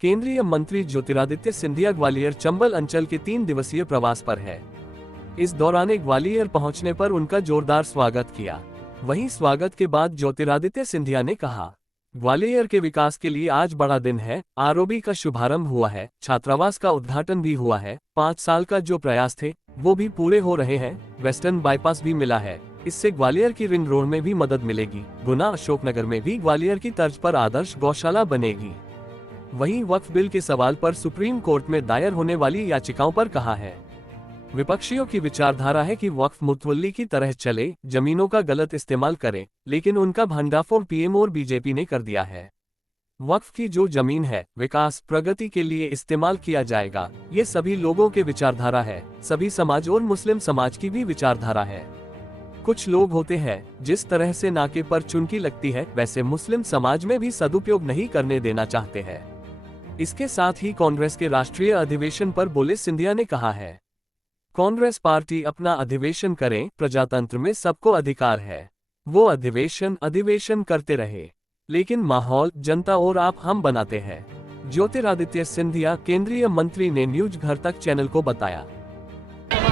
केंद्रीय मंत्री ज्योतिरादित्य सिंधिया ग्वालियर चंबल अंचल के 3 दिवसीय प्रवास पर है। इस दौरान ग्वालियर पहुंचने पर उनका जोरदार स्वागत किया। वहीं स्वागत के बाद ज्योतिरादित्य सिंधिया ने कहा, ग्वालियर के विकास के लिए आज बड़ा दिन है। आरओबी का शुभारंभ हुआ है, छात्रावास का उद्घाटन भी हुआ है। 5 साल का जो प्रयास थे वो भी पूरे हो रहे हैं। वेस्टर्न बाईपास भी मिला है, इससे ग्वालियर की रिंग रोड में भी मदद मिलेगी। गुना अशोकनगर में भी ग्वालियर की तर्ज पर आदर्श गौशाला बनेगी। वहीं वक्फ बिल के सवाल पर सुप्रीम कोर्ट में दायर होने वाली याचिकाओं पर कहा है, विपक्षियों की विचारधारा है कि वक्फ मुतवल्ली की तरह चले, जमीनों का गलत इस्तेमाल करें, लेकिन उनका भंडाफोड़ पीएम और बीजेपी ने कर दिया है। वक्फ की जो जमीन है विकास प्रगति के लिए इस्तेमाल किया जाएगा। ये सभी लोगों के विचारधारा है, सभी समाज और मुस्लिम समाज की भी विचारधारा है। कुछ लोग होते हैं जिस तरह से नाके पर चुनकी लगती है, वैसे मुस्लिम समाज में भी सदुपयोग नहीं करने देना चाहते हैं। इसके साथ ही कांग्रेस के राष्ट्रीय अधिवेशन पर बोले सिंधिया ने कहा है, कांग्रेस पार्टी अपना अधिवेशन करें, प्रजातंत्र में सबको अधिकार है। वो अधिवेशन करते रहे, लेकिन माहौल जनता और आप हम बनाते हैं। ज्योतिरादित्य सिंधिया केंद्रीय मंत्री ने न्यूज घर तक चैनल को बताया।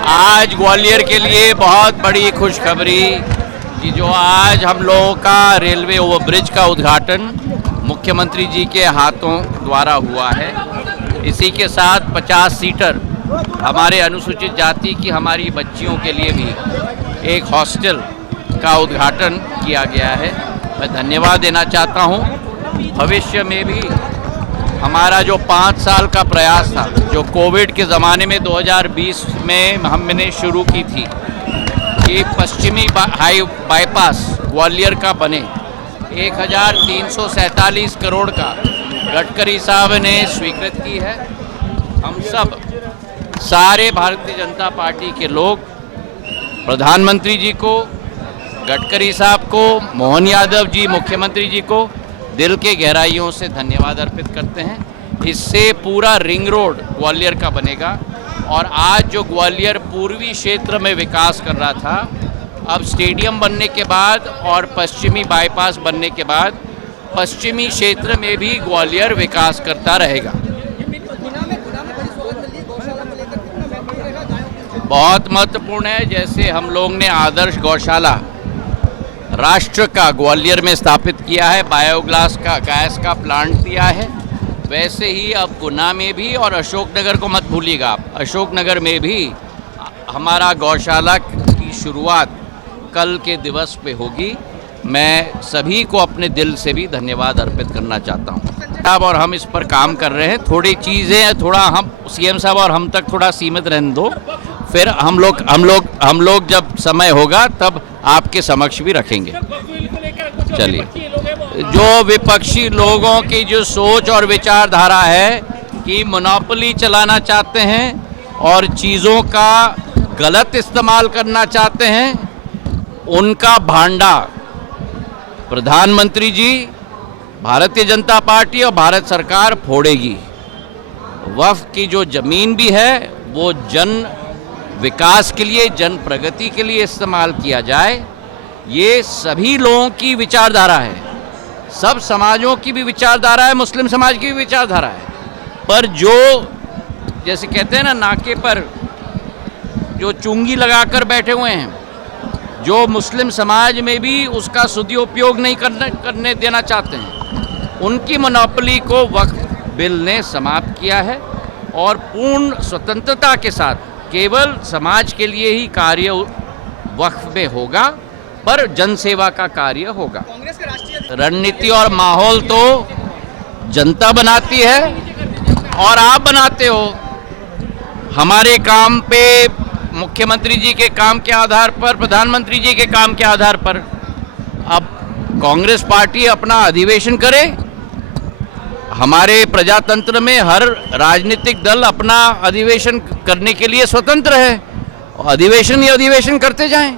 आज ग्वालियर के लिए बहुत बड़ी खुशखबरी कि जो आज हम लोगों का रेलवे ओवरब्रिज का उद्घाटन मुख्यमंत्री जी के हाथों द्वारा हुआ है। इसी के साथ 50 सीटर हमारे अनुसूचित जाति की हमारी बच्चियों के लिए भी एक हॉस्टल का उद्घाटन किया गया है। मैं धन्यवाद देना चाहता हूं। भविष्य में भी हमारा जो 5 साल का प्रयास था, जो कोविड के ज़माने में 2020 में हमने शुरू की थी कि पश्चिमी हाई बाईपास ग्वालियर का बने, 1347 करोड़ का गडकरी साहब ने स्वीकृत की है। हम सब सारे भारतीय जनता पार्टी के लोग प्रधानमंत्री जी को, गडकरी साहब को, मोहन यादव जी मुख्यमंत्री जी को दिल के गहराइयों से धन्यवाद अर्पित करते हैं। इससे पूरा रिंग रोड ग्वालियर का बनेगा और आज जो ग्वालियर पूर्वी क्षेत्र में विकास कर रहा था, अब स्टेडियम बनने के बाद और पश्चिमी बाईपास बनने के बाद पश्चिमी क्षेत्र में भी ग्वालियर विकास करता रहेगा। बहुत महत्वपूर्ण है। जैसे हम लोग ने आदर्श गौशाला राष्ट्र का ग्वालियर में स्थापित किया है, बायोगैस का प्लांट दिया है, वैसे ही अब गुना में भी और अशोकनगर को मत भूलिएगा आप, अशोकनगर में भी हमारा गौशाला की शुरुआत कल के दिवस पे होगी। मैं सभी को अपने दिल से भी धन्यवाद अर्पित करना चाहता हूँ साहब, और हम इस पर काम कर रहे हैं। थोड़ी चीज़ें हैं, थोड़ा हम सीएम साहब और हम तक थोड़ा सीमित रहने दो, फिर हम लोग जब समय होगा तब आपके समक्ष भी रखेंगे। चलिए, जो विपक्षी लोगों की जो सोच और विचारधारा है कि मोनोपोली चलाना चाहते हैं और चीज़ों का गलत इस्तेमाल करना चाहते हैं, उनका भांडा प्रधानमंत्री जी, भारतीय जनता पार्टी और भारत सरकार फोड़ेगी। वक्फ की जो ज़मीन भी है वो जन विकास के लिए, जन प्रगति के लिए इस्तेमाल किया जाए। ये सभी लोगों की विचारधारा है, सब समाजों की भी विचारधारा है, मुस्लिम समाज की भी विचारधारा है। पर जो जैसे कहते हैं ना, नाके पर जो चुंगी लगाकर बैठे हुए हैं, जो मुस्लिम समाज में भी उसका सदुपयोग नहीं करने देना चाहते हैं, उनकी मोनोपोली को वक्फ बिल ने समाप्त किया है और पूर्ण स्वतंत्रता के साथ केवल समाज के लिए ही कार्य वक्फ में होगा, पर जनसेवा का कार्य होगा। रणनीति और माहौल तो जनता बनाती है और आप बनाते हो। हमारे काम पे मुख्यमंत्री जी के काम के आधार पर, प्रधानमंत्री जी के काम के आधार पर अब कांग्रेस पार्टी अपना अधिवेशन करे। हमारे प्रजातंत्र में हर राजनीतिक दल अपना अधिवेशन करने के लिए स्वतंत्र है, और अधिवेशन करते जाएं।